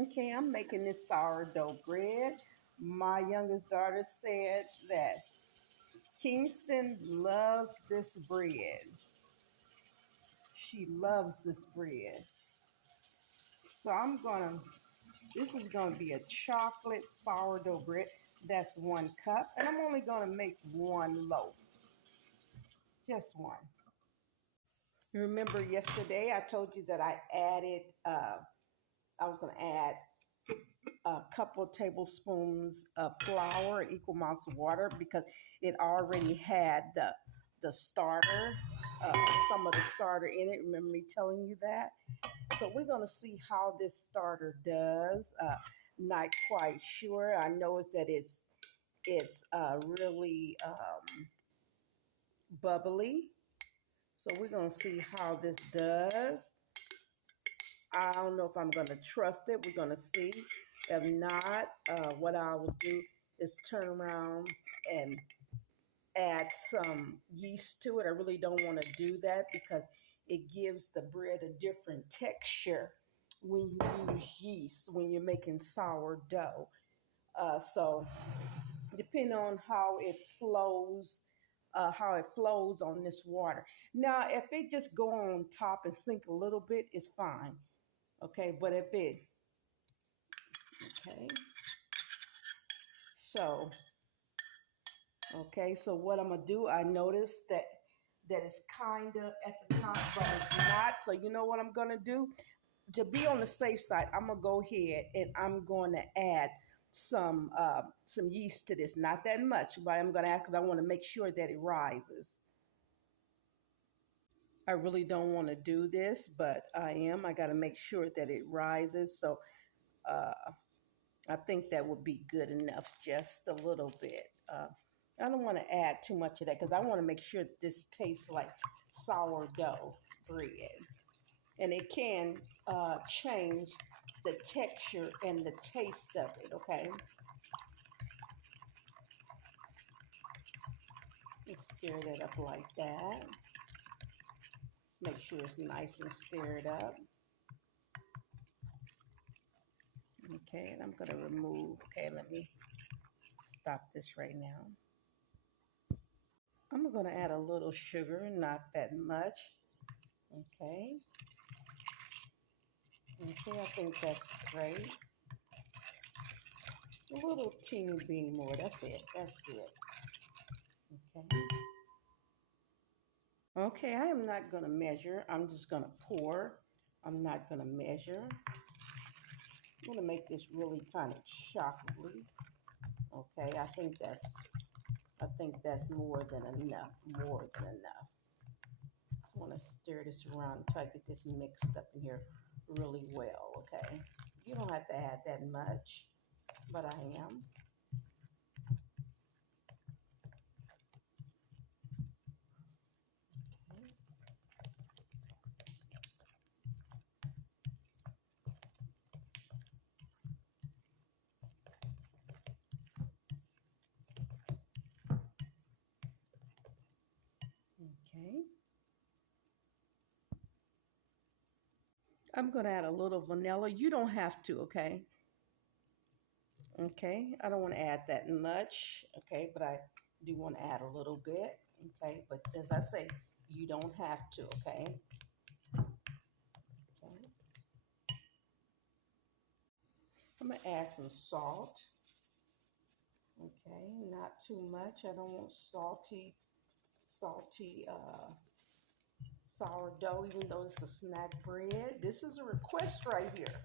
Okay, I'm making this sourdough bread. My youngest daughter said that Kingston loves this bread. She loves this bread. So this is gonna be a chocolate sourdough bread. That's 1 cup. And I'm only gonna make 1 loaf, just one. You remember yesterday I told you that I was gonna add a couple of tablespoons of flour and equal amounts of water because it already had the starter, some of the starter in it. Remember me telling you that? So we're gonna see how this starter does. Not quite sure. I noticed that it's really bubbly. So we're gonna see how this does. I don't know if I'm going to trust it. We're going to see. If not, what I will do is turn around and add some yeast to it. I really don't want to do that because it gives the bread a different texture when you use yeast, when you're making sourdough. So depending on how it flows on this water. Now, if it just go on top and sink a little bit, it's fine. Okay, but okay, so, so what I'm gonna do, I noticed that it's kind of at the top, but it's not. So you know what I'm gonna do? To be on the safe side, I'm gonna go ahead and I'm going to add some yeast to this. Not that much, but I'm gonna add because I want to make sure that it rises. I really don't want to do this, but I am. I got to make sure that it rises. So I think that would be good enough, just a little bit. I don't want to add too much of that because I want to make sure that this tastes like sourdough bread. And it can change the texture and the taste of it, okay? Let's stir that up like that. Let's make sure it's nice and stirred up. Okay, and I'm going to let me stop this right now. I'm going to add a little sugar, not that much. Okay. Okay, I think that's great. A little teeny beany more. That's it. That's good. Okay. Okay, I am not going to measure. I'm just going to pour. I'm not going to measure. I'm going to make this really kind of chocolatey. Okay, I think that's more than enough. More than enough. Just want to stir this around until I get this mixed up in here really well. Okay. You don't have to add that much, but I am. Okay. Okay. I'm going to add a little vanilla. You don't have to, okay? Okay, I don't want to add that much, okay, but I do want to add a little bit, okay? But as I say, you don't have to, okay? Okay. I'm going to add some salt, okay? Not too much. I don't want salty sourdough, even though it's a snack bread. This is a request right here.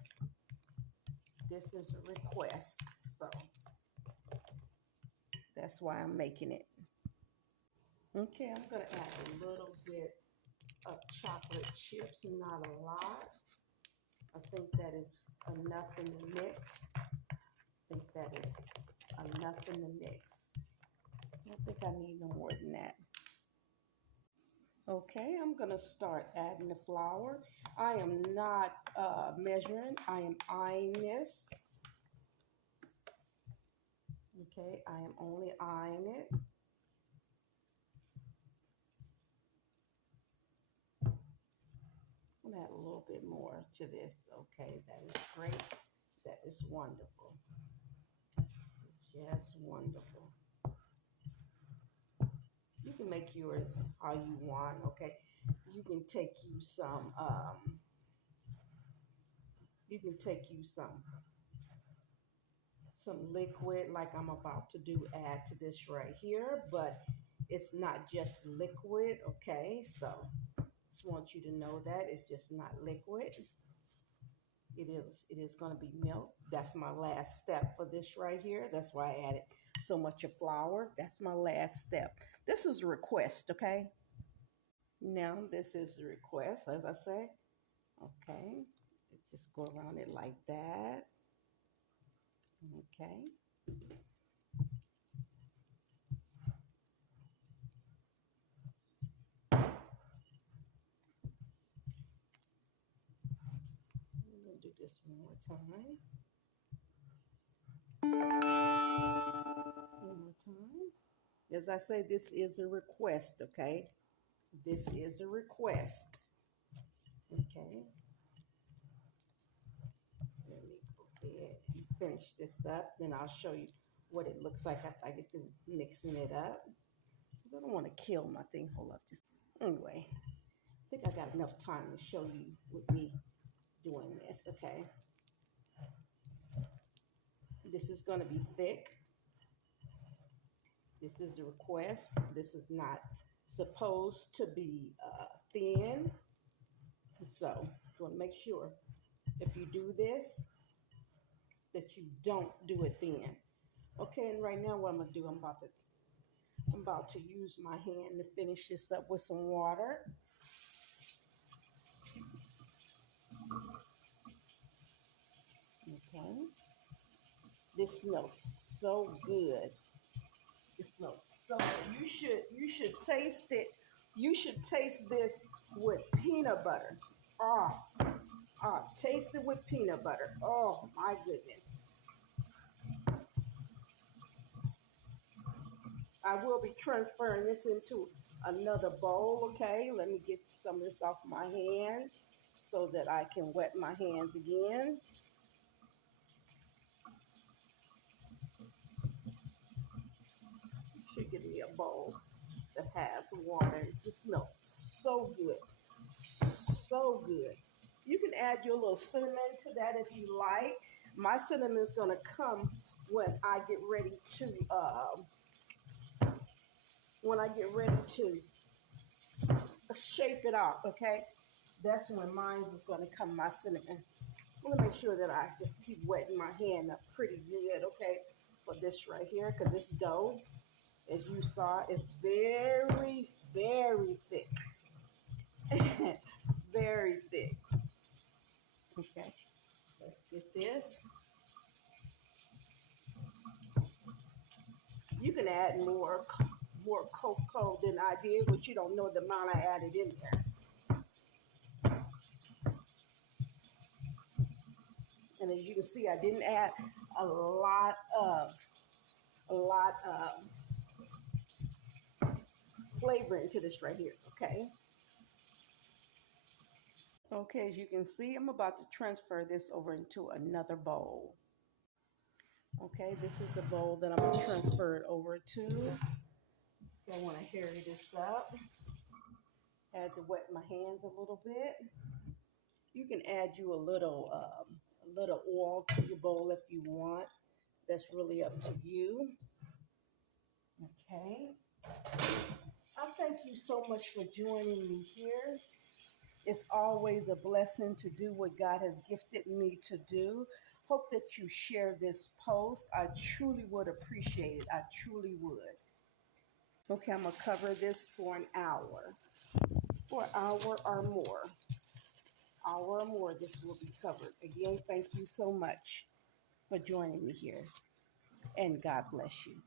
This is a request, so that's why I'm making it. Okay, I'm going to add a little bit of chocolate chips, not a lot. I think that is enough in the mix. I think that is enough in the mix. I don't think I need no more than that. Okay, I'm going to start adding the flour. I am not measuring. I am eyeing this. Okay, I am only eyeing it. I'm going to add a little bit more to this. Okay, that is great. wonderful. Just wonderful. You can make yours how you want, okay? You can take you some liquid like I'm about to do, add to this right here, but it's not just liquid, okay? So just want you to know that it's just not liquid. It is going to be milk. That's my last step for this right here. That's why I added so much of flour. That's my last step. This is a request, okay? Now this is the request, as I say. Okay, just go around it like that. Okay. I'm gonna do this one more time. One more time. As I say, this is a request, okay? This is a request. Okay. Let me go ahead and finish this up. Then I'll show you what it looks like after I get through mixing it up. Because I don't want to kill my thing. Hold up. Just anyway. I think I got enough time to show you with me doing this, okay? This is going to be thick. This is a request. This is not supposed to be thin. So you want to make sure if you do this that you don't do it thin. Okay, and right now what I'm gonna do, I'm about to use my hand to finish this up with some water. Okay. This smells so good. It smells so good. You should taste it. You should taste this with peanut butter. Taste it with peanut butter. Oh my goodness. I will be transferring this into another bowl, okay? Let me get some of this off my hand so that I can wet my hands again. Should give me a bowl that has water. It just smells so good. So good. You can add your little cinnamon to that if you like. My cinnamon is going to come when I get ready to shape it up, okay? That's when mine is going to come, my cinnamon. I'm going to make sure that I just keep wetting my hand up pretty good, okay, for this right here, because this dough, as you saw, is very, very thick. Very thick. Okay, let's get this. You can add more cocoa than I did, but you don't know the amount I added in there. And as you can see, I didn't add a lot of flavor into this right here, okay? Okay, as you can see, I'm about to transfer this over into another bowl. Okay, this is the bowl that I'm going to transfer it over to. I want to hurry this up. I had to wet my hands a little bit. You can add you a little oil to your bowl if you want. That's really up to you. Okay. I thank you so much for joining me here. It's always a blessing to do what God has gifted me to do. Hope that you share this post. I truly would appreciate it. I truly would. Okay, I'm going to cover this for an hour. For an hour or more. Hour or more, this will be covered. Again, thank you so much for joining me here. And God bless you.